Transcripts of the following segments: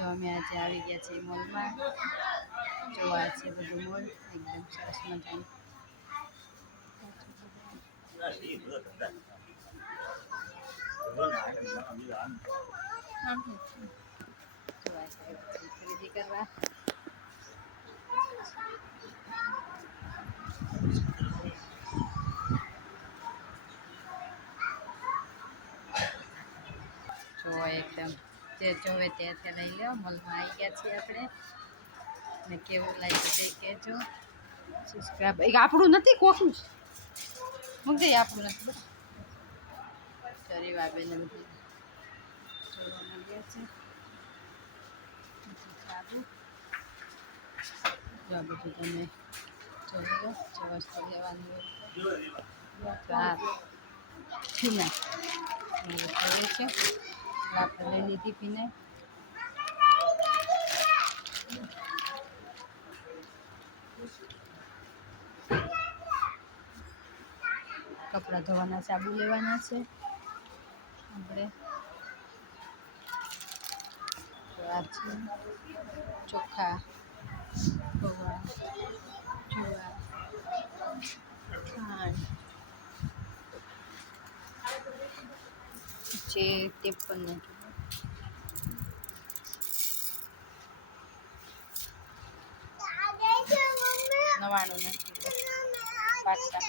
જો અમે આજે આવી ગયા છીએ મોલમાં જોવા છે બધું મોલ એકદમ સરસ મજાનું ખરીદી કરવા જો એકદમ જે જોવે તે લઈ લો મોલમાં આવી ગયા છીએ આપણે ને કેવું લાગ્યું તે કહેજો સબસ્ક્રાઇબ આપણું નથી કોકનું મૂકી દઈએ આપણું નથી બધા શરીર વાબેને બધું જોવા મળ્યા છે સારું જો બધું તમે જોઈ લો જે વસ્તુ લેવાની હોય ફિનાઈ જોઈએ છે આપણે લઈ લીધી ફિનાઈ કપડાં ધોવાના સાબુ લેવાના છે આપણે આ છે ચોખા પૌવા જુવાર ખાંડ જે 53 99 પાટા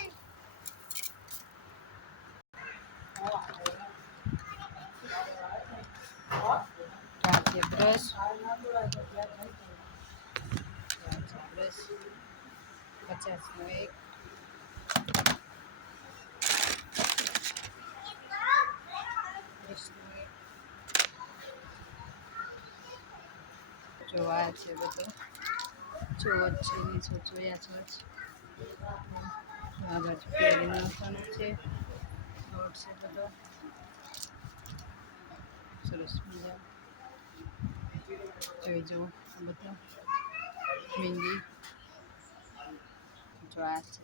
રાજ્ય બ્રશ 50નો એક જો આ છે બધું જો છે નીચે જોયા છો આ બાજુ પેરી નાખવાનું છે લોટ છે બધો સરસ મજા જોઈ જુઓ બધું મહેંદી જો આ છે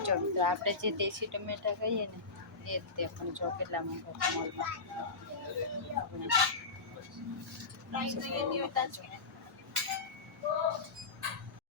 જો તો આપણે જે દેશી ટમેટા કહીએ ને એ તે પણ જો કેટલા મોંઘા મોલમાં આપણે